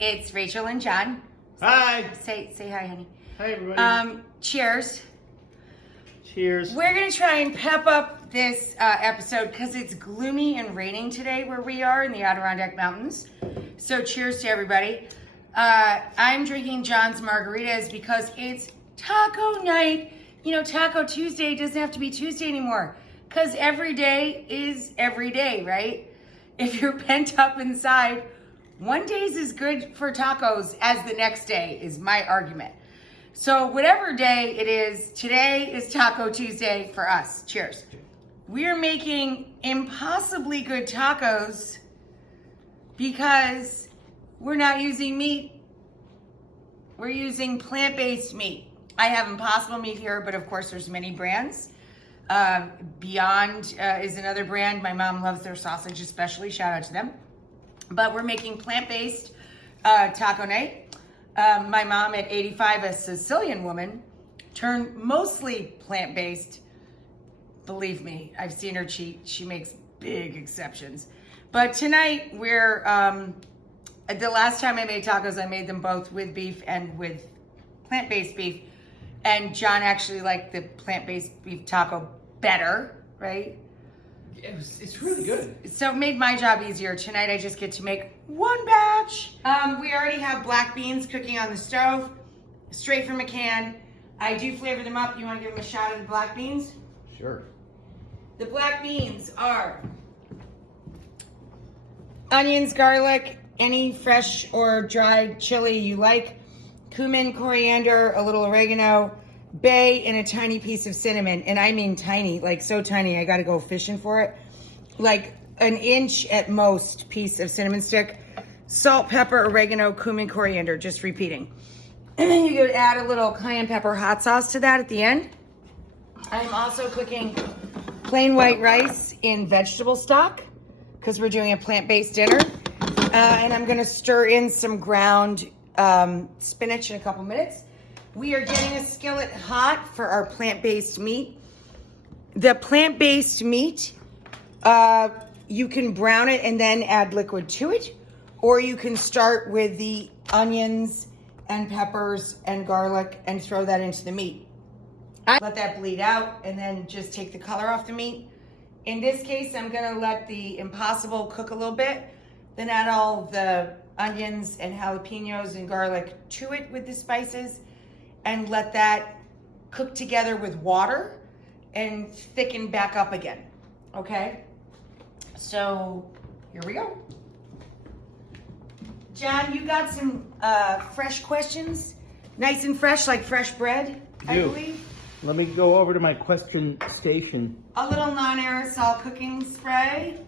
It's Rachel and John. Hi. Say hi, honey. Hi, everybody. Cheers. Cheers. We're gonna try and pep up this episode because it's gloomy and raining today where we are in the Adirondack Mountains. So cheers to everybody. I'm drinking John's margaritas because it's taco night. You know, Taco Tuesday doesn't have to be Tuesday anymore because every day is every day, right? If you're pent up inside, one day is as good for tacos as the next day is my argument. So whatever day it is, today is Taco Tuesday for us. Cheers. We're making impossibly good tacos because we're not using meat. We're using plant-based meat. I have Impossible meat here, but of course there's many brands. Beyond is another brand. My mom loves their sausage especially. Shout out to them. But we're making plant-based taco night. My mom at 85, a Sicilian woman, turned mostly plant-based. Believe me, I've seen her cheat. She makes big exceptions. But tonight we're, the last time I made tacos, I made them both with beef and with plant-based beef. And John actually liked the plant-based beef taco better, right? It's really good. So it made my job easier. Tonight I just get to make one batch. We already have black beans cooking on the stove, straight from a can. I do flavor them up. You want to give them a shot of the black beans? Sure. The black beans are onions, garlic, any fresh or dried chili you like, cumin, coriander, a little oregano, bay, and a tiny piece of cinnamon. And I mean tiny, like so tiny, I gotta go fishing for it. Like an inch at most piece of cinnamon stick, salt, pepper, oregano, cumin, coriander, just repeating. And then you could add a little cayenne pepper hot sauce to that at the end. I'm also cooking plain white rice in vegetable stock because we're doing a plant-based dinner. And I'm gonna stir in some ground spinach in a couple minutes. We are getting a skillet hot for our plant-based meat. The plant-based meat, you can brown it and then add liquid to it, or you can start with the onions and peppers and garlic and throw that into the meat. Let that bleed out and then just take the color off the meat. In this case, I'm gonna let the Impossible cook a little bit, then add all the onions and jalapenos and garlic to it with the spices and let that cook together with water and thicken back up again, okay? So here we go. John, you got some fresh questions? Nice and fresh, like fresh bread, I believe. Let me go over to my question station. A little non-aerosol cooking spray,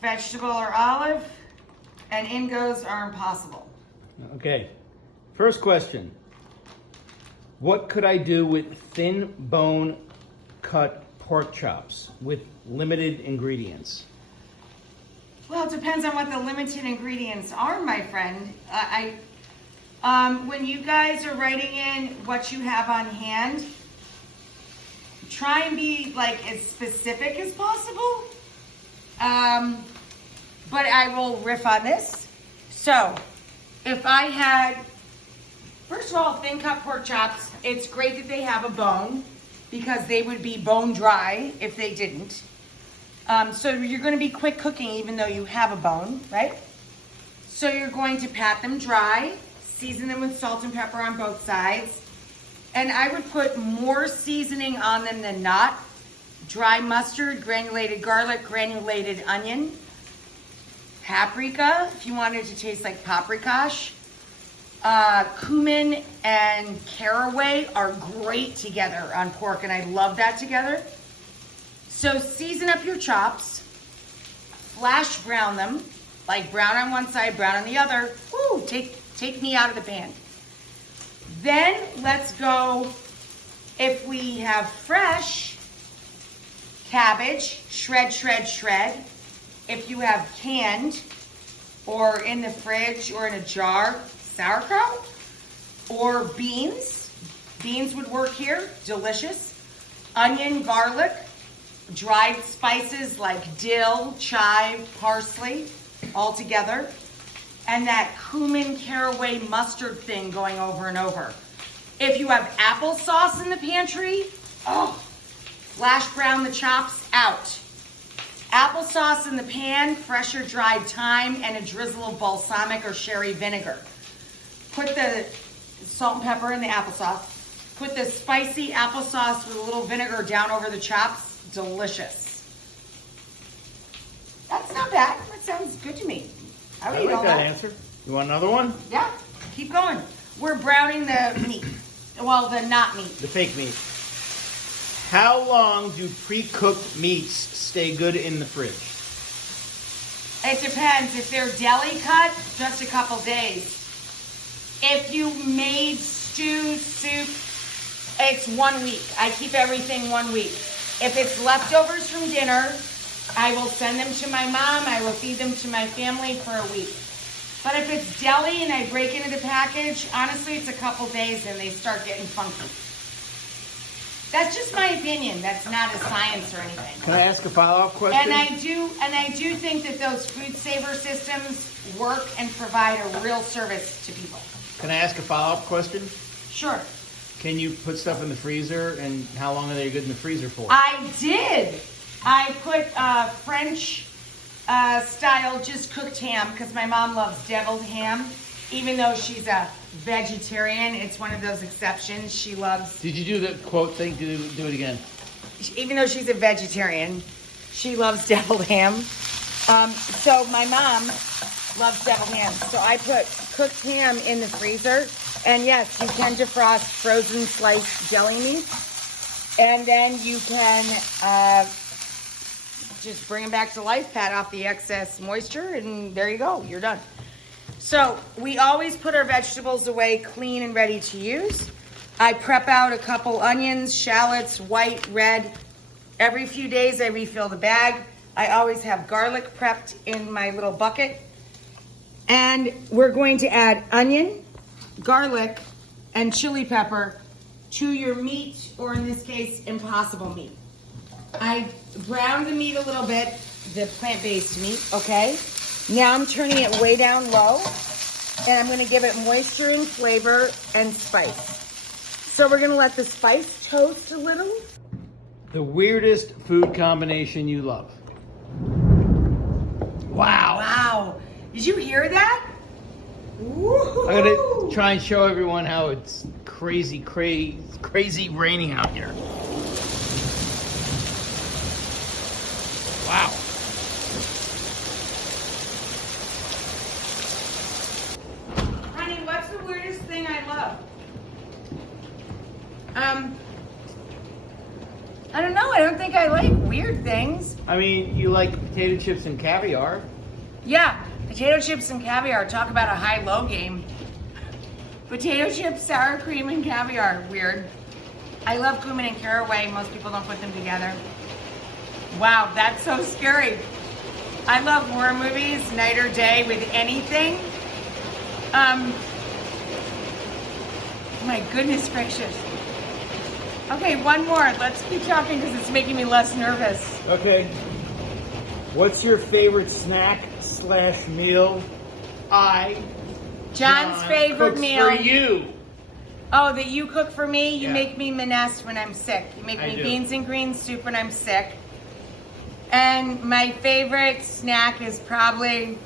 vegetable or olive, and in goes our Impossible. Okay. First question. What could I do with thin bone cut pork chops with limited ingredients? Well, it depends on what the limited ingredients are, my friend. When you guys are writing in what you have on hand, try and be like as specific as possible. But I will riff on this. So, if I had, first of all, thin cut pork chops, it's great that they have a bone because they would be bone dry if they didn't. So you're gonna be quick cooking even though you have a bone, right? So you're going to pat them dry, season them with salt and pepper on both sides. And I would put more seasoning on them than not. Dry mustard, granulated garlic, granulated onion, paprika, if you wanted to taste like paprikash. Cumin and caraway are great together on pork, and I love that together. So season up your chops, flash brown them, like brown on one side, brown on the other. Woo, take me out of the pan. Then let's go, if we have fresh cabbage, shred, shred, shred. If you have canned or in the fridge or in a jar, sauerkraut or beans. Beans would work here, delicious. Onion, garlic, dried spices like dill, chive, parsley, all together. and that cumin caraway mustard thing going over and over. If you have applesauce in the pantry, oh, flash brown the chops out. Applesauce in the pan, fresh or dried thyme, and a drizzle of balsamic or sherry vinegar. Put the salt and pepper in the applesauce. Put the spicy applesauce with a little vinegar down over the chops. Delicious. That's not bad. That sounds good to me. I would eat all that that. answer. You want another one? Yeah, keep going. We're browning the meat. Well, the not meat. The fake meat. How long do pre-cooked meats stay good in the fridge? It depends. If they're deli cut, just a couple days. If you made stew, soup, it's 1 week. I keep everything 1 week. If it's leftovers from dinner, I will send them to my mom. I will feed them to my family for a week. But if it's deli and I break into the package, honestly, it's a couple days and they start getting funky. That's just my opinion. That's not a science or anything. Can I ask a follow-up question? And I do think that those food saver systems work and provide a real service to people. Can I ask a follow-up question? Sure. Can you put stuff in the freezer, and how long are they good in the freezer for? I did. I put French style just cooked ham because my mom loves deviled ham. Even though she's a vegetarian, it's one of those exceptions. She loves. Did you do the quote thing? Do it again. Even though she's a vegetarian, she loves deviled ham. So my mom loves deviled ham. So I put cooked ham in the freezer. And yes, you can defrost frozen sliced deli meat. And then you can just bring them back to life, pat off the excess moisture, and there you go, you're done. So we always put our vegetables away clean and ready to use. I prep out a couple onions, shallots, white, red. Every few days I refill the bag. I always have garlic prepped in my little bucket. And we're going to add onion, garlic, and chili pepper to your meat, or in this case, Impossible meat. I browned the meat a little bit, the plant-based meat, okay? Now I'm turning it way down low, and I'm gonna give it moisture and flavor and spice. So we're gonna let the spice toast a little. The weirdest food combination you love? Wow. Wow, did you hear that? Woo-hoo-hoo. I'm gonna try and show everyone how it's crazy raining out here. Wow. Honey, what's the weirdest thing I love? I don't know. I don't think I like weird things. I mean, you like potato chips and caviar. Yeah, potato chips and caviar. Talk about a high-low game. Potato chips, sour cream, and caviar. Weird. I love cumin and caraway. Most people don't put them together. Wow, that's so scary. I love horror movies, night or day, with anything. My goodness gracious. Okay, one more. Let's keep talking because it's making me less nervous. Okay. What's your favorite snack/meal? John's favorite cooks meal. for you. Oh, that you cook for me? You Yeah. make me minestrone when I'm sick. You make I me do. beans and greens soup when I'm sick. And my favorite snack is probably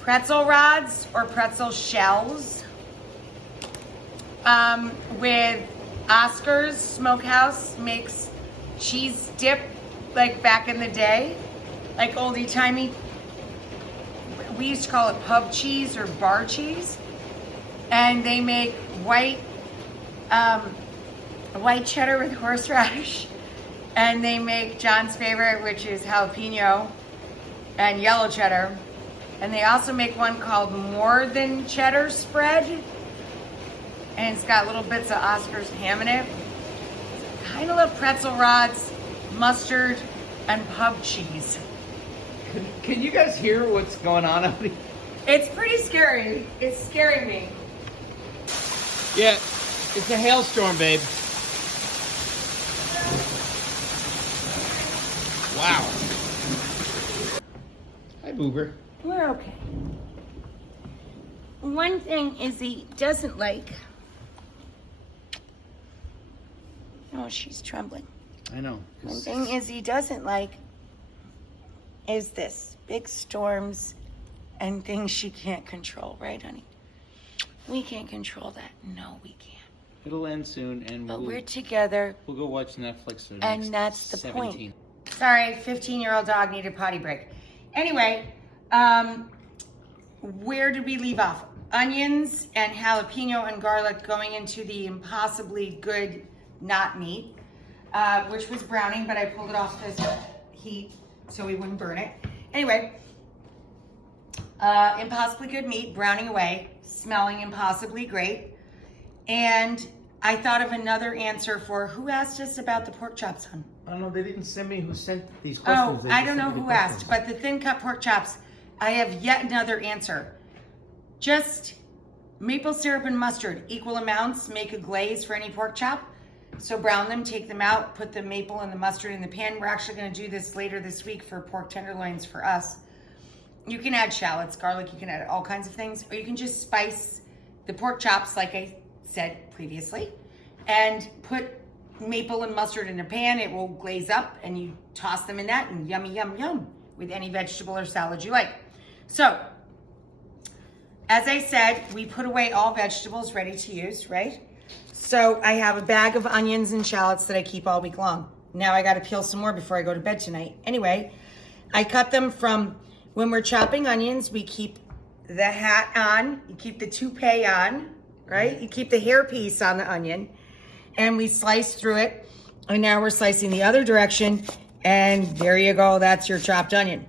pretzel rods or pretzel shells. With Oscar's Smokehouse makes cheese dip like back in the day, like oldie timey. We used to call it pub cheese or bar cheese. And they make white cheddar with horseradish. And they make John's favorite, which is jalapeno and yellow cheddar. And they also make one called More Than Cheddar Spread. And it's got little bits of Oscar's ham in it. Kind of love pretzel rods, mustard, and pub cheese. Can you guys hear what's going on out here? It's pretty scary. It's scaring me. Yeah, it's a hailstorm, babe. Wow. Hi, Boober. We're okay. one thing Izzy doesn't like. Oh, she's trembling. I know. One thing Izzy doesn't like is this. Big storms and things she can't control, right, honey? We can't control that. No, we can't. It'll end soon, and But we're together. we'll go watch Netflix. For the And next that's the 17. point. Sorry, 15-year-old dog needed potty break. Anyway, where did we leave off? Onions and jalapeno and garlic going into the impossibly good not meat, which was browning, but I pulled it off this heat so we wouldn't burn it. Anyway, impossibly good meat, browning away, smelling impossibly great. And I thought of another answer for who asked us about the pork chops, hon? I don't know. They didn't send me who sent these Oh, questions. They I just don't know sent me who the questions. asked, but the thin cut pork chops, I have yet another answer. Just maple syrup and mustard, equal amounts, make a glaze for any pork chop. So brown them, take them out, put the maple and the mustard in the pan. We're actually gonna do this later this week for pork tenderloins for us. You can add shallots, garlic, you can add all kinds of things, or you can just spice the pork chops like I said previously, and put maple and mustard in a pan. It will glaze up and you toss them in that and yummy, yum, yum with any vegetable or salad you like. So, as I said, we put away all vegetables ready to use, right? So I have a bag of onions and shallots that I keep all week long. Now I gotta peel some more before I go to bed tonight. Anyway, I cut them from, when we're chopping onions, we keep the hat on, you keep the toupee on, right? You keep the hair piece on the onion, and we slice through it. And now we're slicing the other direction, and there you go, that's your chopped onion.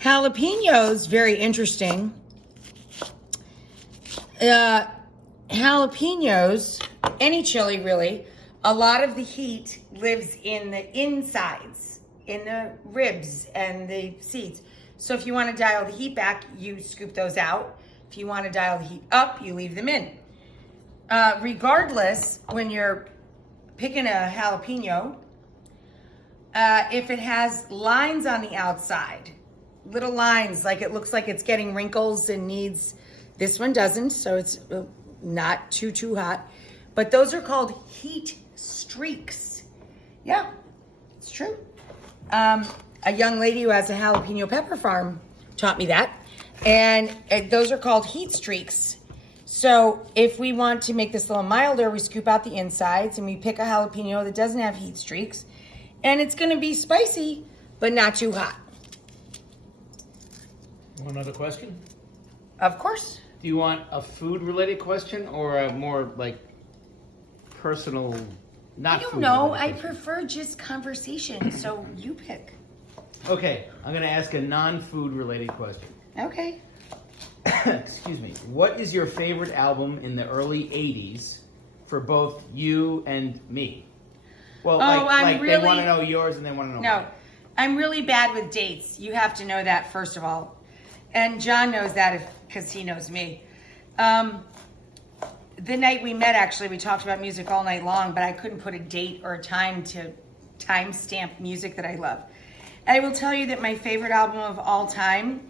Jalapenos, very interesting. Jalapenos, any chili really, a lot of the heat lives in the insides, in the ribs and the seeds. So if you want to dial the heat back, you scoop those out. If you want to dial the heat up, you leave them in. Regardless, when you're picking a jalapeno, if it has lines on the outside, little lines, like it looks like it's getting wrinkles and needs, this one doesn't, so it's not too hot. But those are called heat streaks. Yeah, it's true. A young lady who has a jalapeno pepper farm taught me that. And those are called heat streaks. So if we want to make this a little milder, we scoop out the insides and we pick a jalapeno that doesn't have heat streaks. And it's gonna be spicy, but not too hot. One other question? Of course. Do you want a food-related question or a more like personal, not I don't food know. related I question? prefer just conversation, so you pick. Okay, I'm gonna ask a non-food related question. Okay. Excuse me. What is your favorite album in the early '80s for both you and me? Well, I'm they really- want to know yours and they want to know No, mine. I'm really bad with dates. You have to know that first of all. And John knows that because he knows me. The night we met, actually, we talked about music all night long, but I couldn't put a date or a time to timestamp music that I love. I will tell you that my favorite album of all time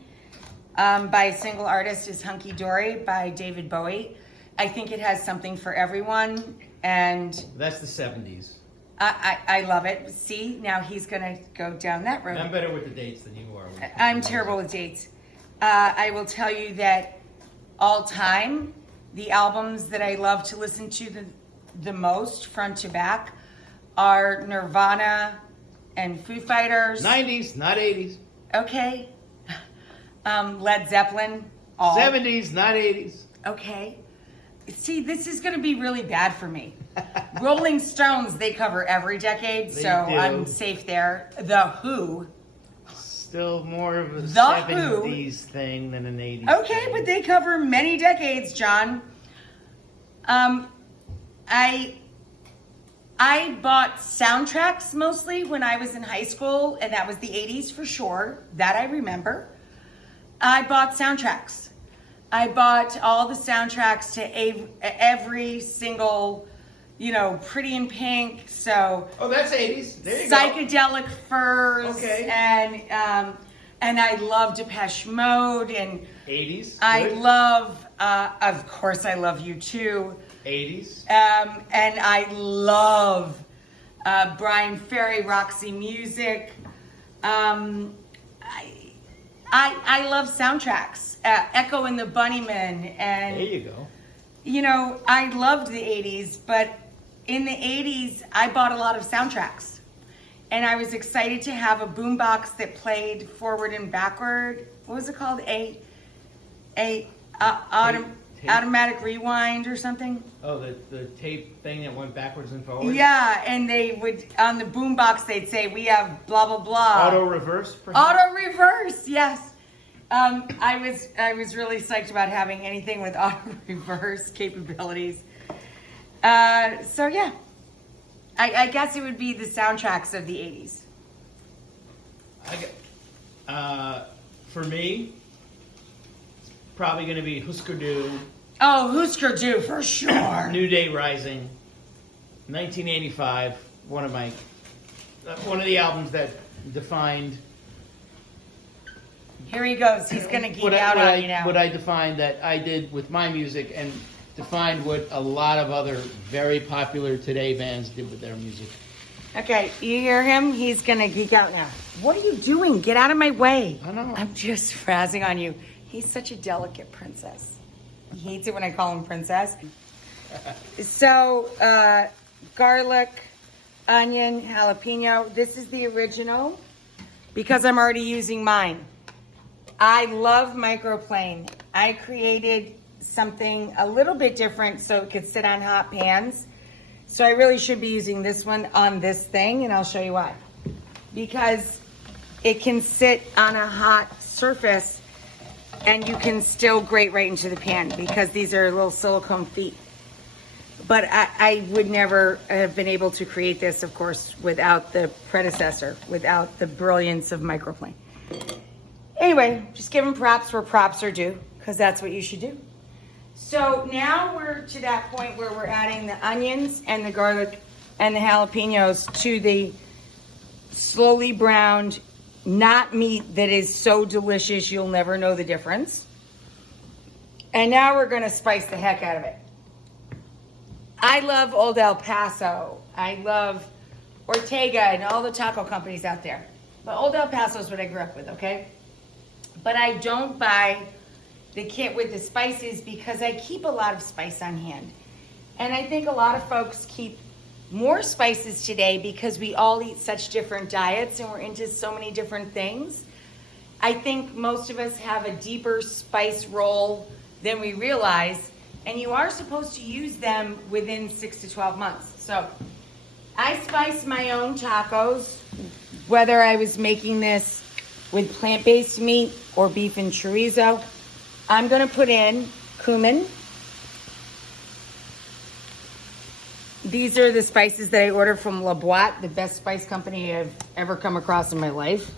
by a single artist is Hunky Dory by David Bowie. I think it has something for everyone, and That's the '70s. I love it. See, now he's gonna go down that road. I'm better with the dates than you are. I'm terrible with dates. I will tell you that all time, the albums that I love to listen to the most, front to back, are Nirvana and Foo Fighters. '90s, not '80s. Okay. Led Zeppelin. All. '70s, not '80s. Okay. See, this is going to be really bad for me. Rolling Stones, they cover every decade, They so do. I'm safe there. The Who. Still more of a The '70s thing than an '80s. Okay, thing. but they cover many decades, John. I bought soundtracks mostly when I was in high school, and that was the 80s for sure. That I remember. I bought soundtracks. I bought all the soundtracks to every single, Pretty in Pink, so Oh, that's '80s. There you go. Psychedelic Furs, Okay. and I love Depeche Mode, and 80s. I Good. love, of course, I love you too. 80s. And I love Brian Ferry, Roxy Music. I love soundtracks. Echo and the Bunnymen, and There you go. you know, I loved the 80s, but in the 80s, I bought a lot of soundtracks. And I was excited to have a boombox that played forward and backward. What was it called? Automatic rewind or something? Oh, the tape thing that went backwards and forwards? Yeah, and they would, on the boombox, they'd say, we have blah, blah, blah. Auto reverse, perhaps? Auto reverse, yes. I was really psyched about having anything with auto reverse capabilities. So yeah, I guess it would be the soundtracks of the 80s. For me, it's probably going to be Husker Du. Oh, Husker Du for sure. New Day Rising, 1985. One of the albums that defined. Here he goes. He's gonna geek out on you now. What I defined that I did with my music, and defined what a lot of other very popular today bands did with their music. Okay, you hear him? He's gonna geek out now. What are you doing? Get out of my way. I know. I'm just frazzing on you. He's such a delicate princess. He hates it when I call him princess. So, garlic, onion, jalapeno. This is the original because I'm already using mine. I love microplane. I created something a little bit different so it could sit on hot pans. So I really should be using this one on this thing, and I'll show you why. Because it can sit on a hot surface and you can still grate right into the pan because these are little silicone feet. But I would never have been able to create this, of course, without the predecessor, without the brilliance of microplane. Anyway, just giving props where props are due, because that's what you should do. So now we're to that point where we're adding the onions and the garlic and the jalapenos to the slowly browned, not meat that is so delicious you'll never know the difference. And now we're gonna spice the heck out of it. I love Old El Paso. I love Ortega and all the taco companies out there. But Old El Paso is what I grew up with, okay? But I don't buy the kit with the spices because I keep a lot of spice on hand. And I think a lot of folks keep more spices today because we all eat such different diets and we're into so many different things. I think most of us have a deeper spice roll than we realize, and you are supposed to use them within 6 to 12 months. So I spice my own tacos, whether I was making this with plant-based meat or beef and chorizo. I'm gonna put in cumin. These are the spices that I ordered from La Boite, the best spice company I've ever come across in my life.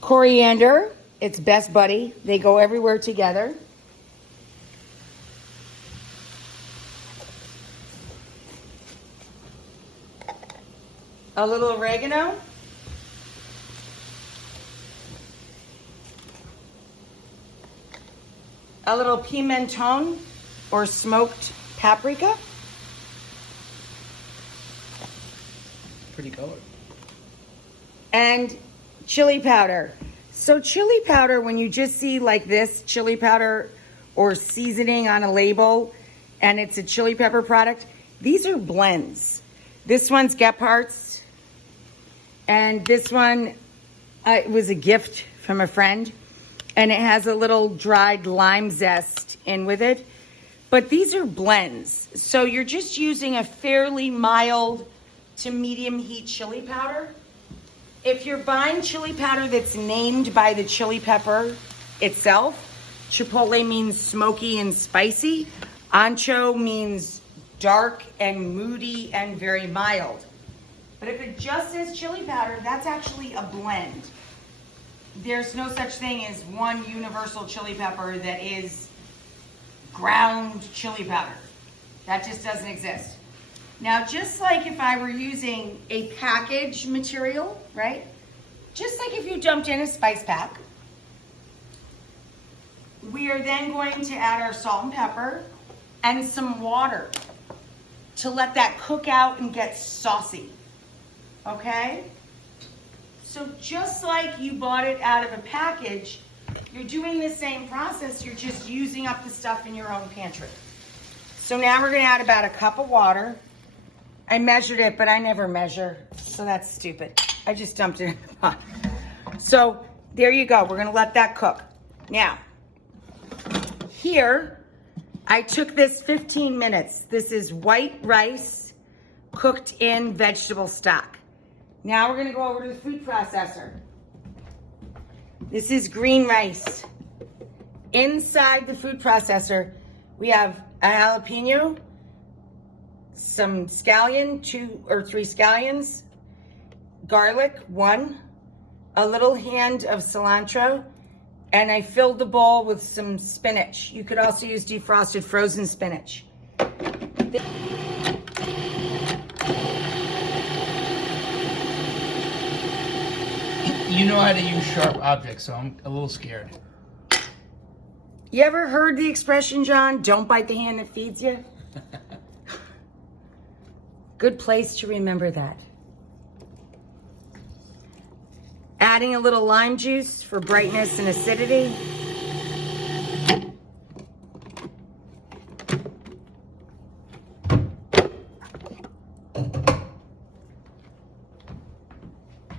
Coriander, it's best buddy. They go everywhere together. A little oregano. A little pimenton or smoked paprika. Pretty color. And chili powder. So chili powder, when you just see like this chili powder or seasoning on a label and it's a chili pepper product, these are blends. This one's Gephardt's, and this one it was a gift from a friend, and it has a little dried lime zest in with it. But these are blends, so you're just using a fairly mild to medium heat chili powder. If you're buying chili powder that's named by the chili pepper itself, chipotle means smoky and spicy, ancho means dark and moody and very mild. But if it just says chili powder, that's actually a blend. There's no such thing as one universal chili pepper that is ground chili powder. That just doesn't exist. Now, just like if I were using a package material, right? Just like if you dumped in a spice pack, we are then going to add our salt and pepper and some water to let that cook out and get saucy, okay? So just like you bought it out of a package, you're doing the same process, you're just using up the stuff in your own pantry. So now we're gonna add about a cup of water. I measured it, but I never measure, so that's stupid. I just dumped it in the pot. So there you go, we're gonna let that cook. Now, here, I took this 15 minutes. This is white rice cooked in vegetable stock. Now we're gonna go over to the food processor. This is green rice. Inside the food processor, we have a jalapeno, some scallion, 2 or 3 scallions, garlic, 1, a little hand of cilantro, and I filled the bowl with some spinach. You could also use defrosted frozen spinach. You know how to use sharp objects, so I'm a little scared. You ever heard the expression, John, don't bite the hand that feeds you? Good place to remember that. Adding a little lime juice for brightness and acidity.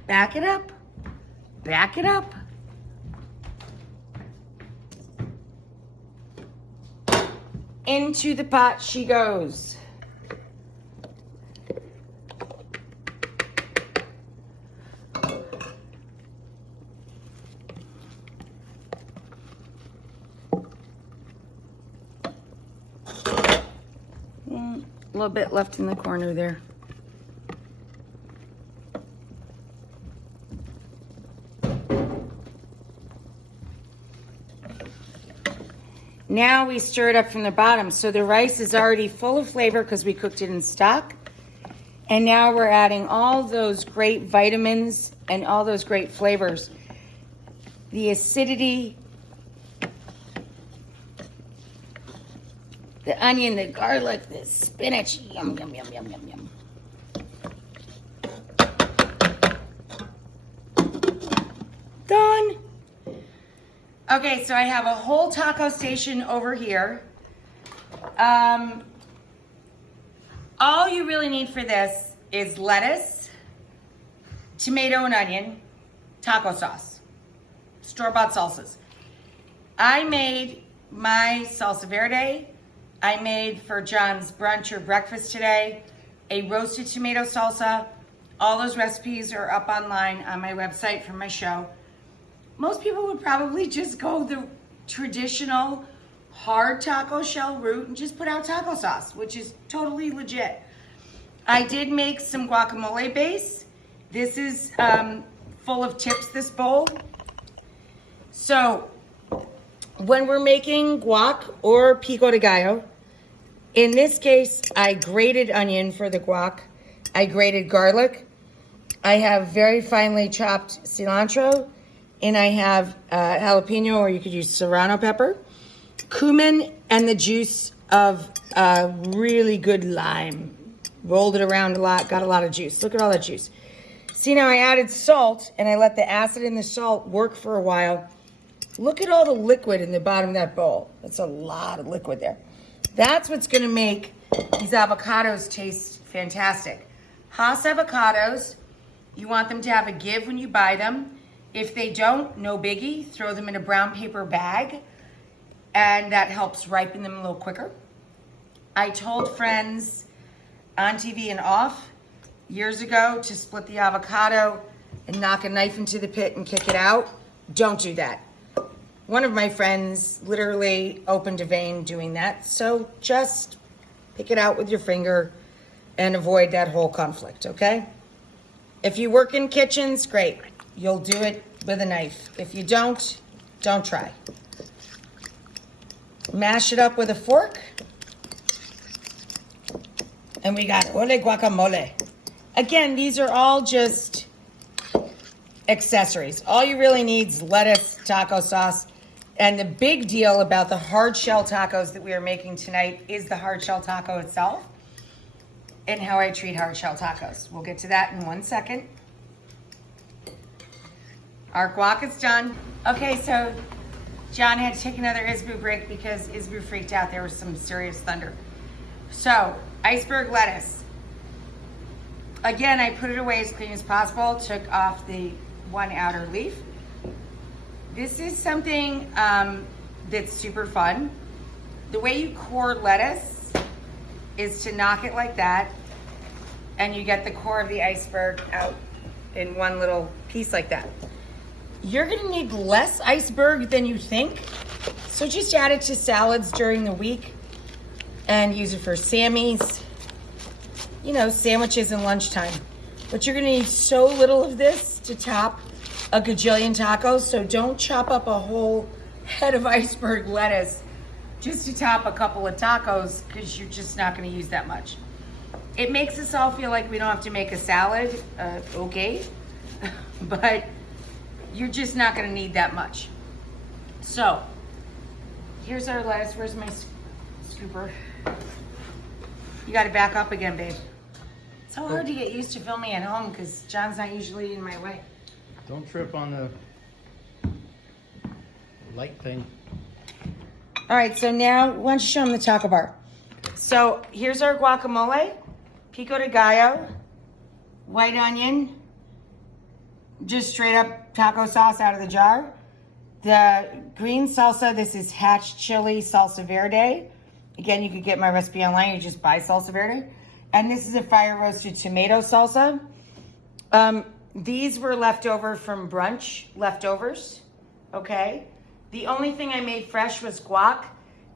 Back it up. Back it up. Into the pot she goes. A little bit left in the corner there. Now we stir it up from the bottom. So the rice is already full of flavor because we cooked it in stock. And now we're adding all those great vitamins and all those great flavors. The acidity, the onion, the garlic, the spinach. Yum, yum, yum, yum, yum, yum. Done. Okay, so I have a whole taco station over here. All you really need for this is lettuce, tomato and onion, taco sauce, store-bought salsas. I made my salsa verde. I made for John's brunch or breakfast today a roasted tomato salsa. All those recipes are up online on my website from my show. Most people would probably just go the traditional hard taco shell route and just put out taco sauce, which is totally legit. I did make some guacamole base. This is full of tips, this bowl. So when we're making guac or pico de gallo, in this case, I grated onion for the guac. I grated garlic. I have very finely chopped cilantro. And I have jalapeno, or you could use serrano pepper, cumin, and the juice of really good lime. Rolled it around a lot, got a lot of juice. Look at all that juice. See, now I added salt, and I let the acid in the salt work for a while. Look at all the liquid in the bottom of that bowl. That's a lot of liquid there. That's what's gonna make these avocados taste fantastic. Hass avocados, you want them to have a give when you buy them. If they don't, no biggie, throw them in a brown paper bag, and that helps ripen them a little quicker. I told friends on TV and off years ago to split the avocado and knock a knife into the pit and kick it out. Don't do that. One of my friends literally opened a vein doing that, so just pick it out with your finger and avoid that whole conflict, okay? If you work in kitchens, great. You'll do it with a knife. If you don't try. Mash it up with a fork. And we got ole guacamole. Again, these are all just accessories. All you really need is lettuce, taco sauce, And the big deal about the hard shell tacos that we are making tonight is the hard shell taco itself and how I treat hard shell tacos. We'll get to that in 1 second. Our guac is done. Okay, so John had to take another Isbu break because Isbu freaked out. There was some serious thunder. So, iceberg lettuce. Again, I put it away as clean as possible, took off the one outer leaf. This is something that's super fun. The way you core lettuce is to knock it like that, and you get the core of the iceberg out in one little piece like that. You're gonna need less iceberg than you think, so just add it to salads during the week and use it for Sammy's, you know, sandwiches and lunchtime. But you're gonna need so little of this to top a gajillion tacos, so don't chop up a whole head of iceberg lettuce just to top a couple of tacos, because you're just not gonna use that much. It makes us all feel like we don't have to make a salad, okay, but you're just not gonna need that much. So, here's our lettuce. Where's my scooper? You gotta back up again, babe. It's so hard to get used to filming at home because John's not usually in my way. Don't trip on the light thing. All right, so now, why don't you show them the taco bar? So here's our guacamole, pico de gallo, white onion, just straight up taco sauce out of the jar. The green salsa, this is hatch chili salsa verde. Again, you could get my recipe online, you just buy salsa verde. And this is a fire roasted tomato salsa. These were left over from brunch, leftovers, okay? The only thing I made fresh was guac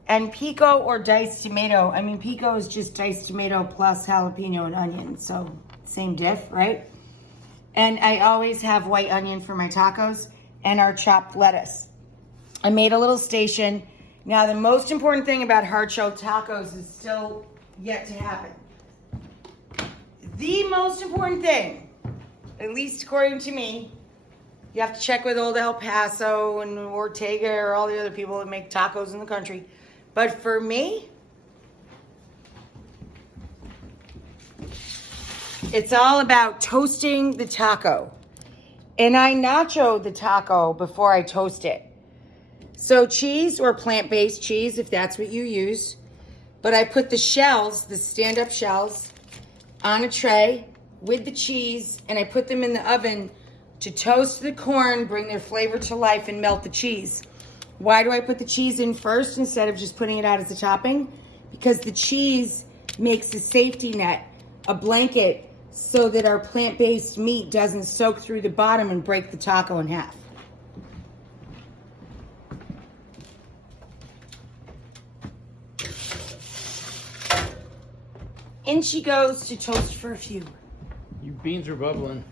and pico or diced tomato. I mean, pico is just diced tomato plus jalapeno and onion, so same diff, right? And I always have white onion for my tacos and our chopped lettuce. I made a little station. Now, the most important thing about hard shell tacos is still yet to happen. The most important thing, at least according to me, you have to check with old El Paso and Ortega or all the other people that make tacos in the country. But for me, it's all about toasting the taco. And I nacho the taco before I toast it. So cheese or plant-based cheese, if that's what you use. But I put the shells, the stand-up shells, on a tray with the cheese, and I put them in the oven to toast the corn, bring their flavor to life, and melt the cheese. Why do I put the cheese in first instead of just putting it out as a topping? Because the cheese makes a safety net, a blanket, so that our plant-based meat doesn't soak through the bottom and break the taco in half. In she goes to toast for a few. Your beans are bubbling.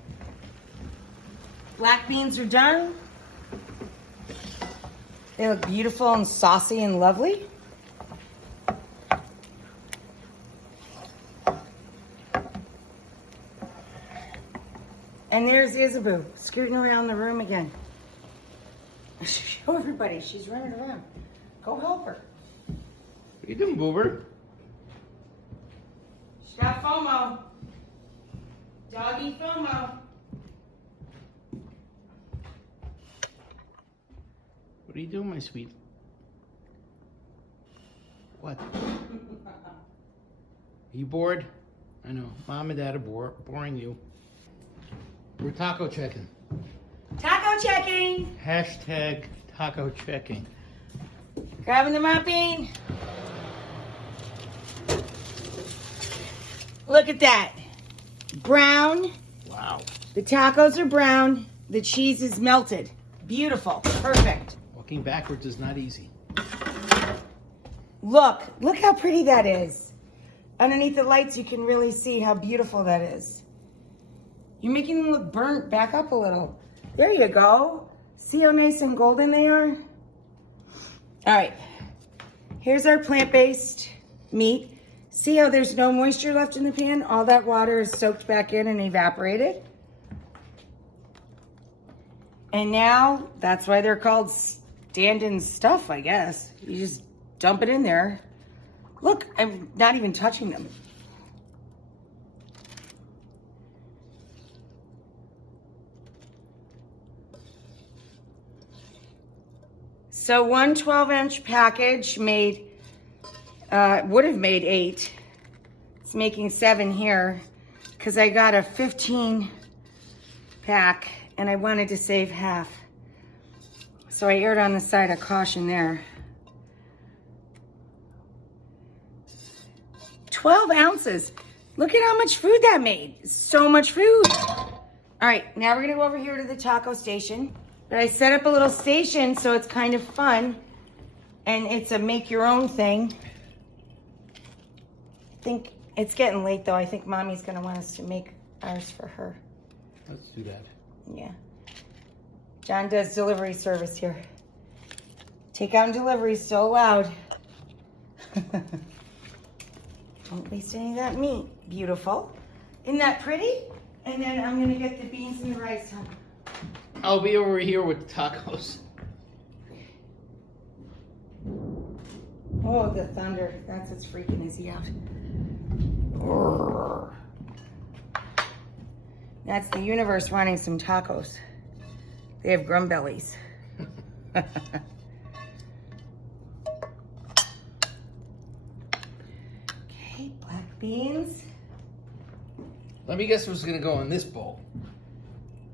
Black beans are done. They look beautiful and saucy and lovely. And there's Isabel, scooting around the room again. Show everybody, she's running around. Go help her. What are you doing, Boober? She got FOMO. Doggy FOMO. What are you doing, my sweet? What? Are you bored? I know. Mom and Dad are boring you. We're taco checking. Taco checking. Hashtag taco checking. Grabbing the mopping. Look at that. Brown. Wow. The tacos are brown. The cheese is melted. Beautiful. Perfect. Walking backwards is not easy. Look how pretty that is. Underneath the lights, you can really see how beautiful that is. You're making them look burnt. Back up a little. There you go. See how nice and golden they are? All right. Here's our plant-based meat. See how there's no moisture left in the pan? All that water is soaked back in and evaporated. And now, that's why they're called Dandin's stuff, I guess. You just dump it in there. Look, I'm not even touching them. So one 12-inch package made, would have made 8. It's making 7 here because I got a 15 pack and I wanted to save half. So I erred on the side of caution there. 12 ounces. Look at how much food that made. So much food. All right, now we're gonna go over here to the taco station. But I set up a little station so it's kind of fun. And it's a make your own thing. I think it's getting late though. I think Mommy's gonna want us to make ours for her. Let's do that. Yeah. John does delivery service here. Takeout and delivery still allowed. Don't waste any of that meat. Beautiful. Isn't that pretty? And then I'm gonna get the beans and the rice, huh? I'll be over here with the tacos. Oh, the thunder. That's what's freaking Izzy out. That's the universe running some tacos. They have grum bellies. Okay, black beans. Let me guess what's gonna go in this bowl.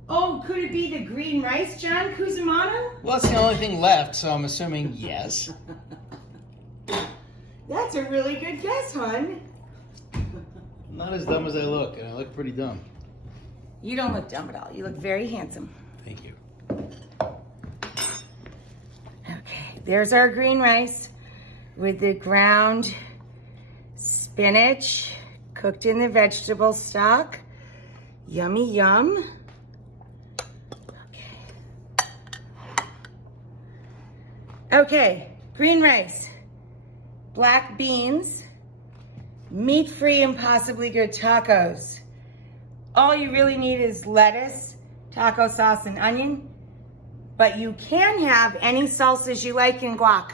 Oh, could it be the green rice, John Cusimano? Well, that's the only thing left, so I'm assuming yes. That's a really good guess, hon. I'm not as dumb as I look, and I look pretty dumb. You don't look dumb at all. You look very handsome. Thank you. Okay, there's our green rice with the ground spinach cooked in the vegetable stock. Yummy yum. Okay, green rice, black beans, meat-free Impossibly Good tacos. All you really need is lettuce, taco sauce, and onion, but you can have any salsas you like in guac.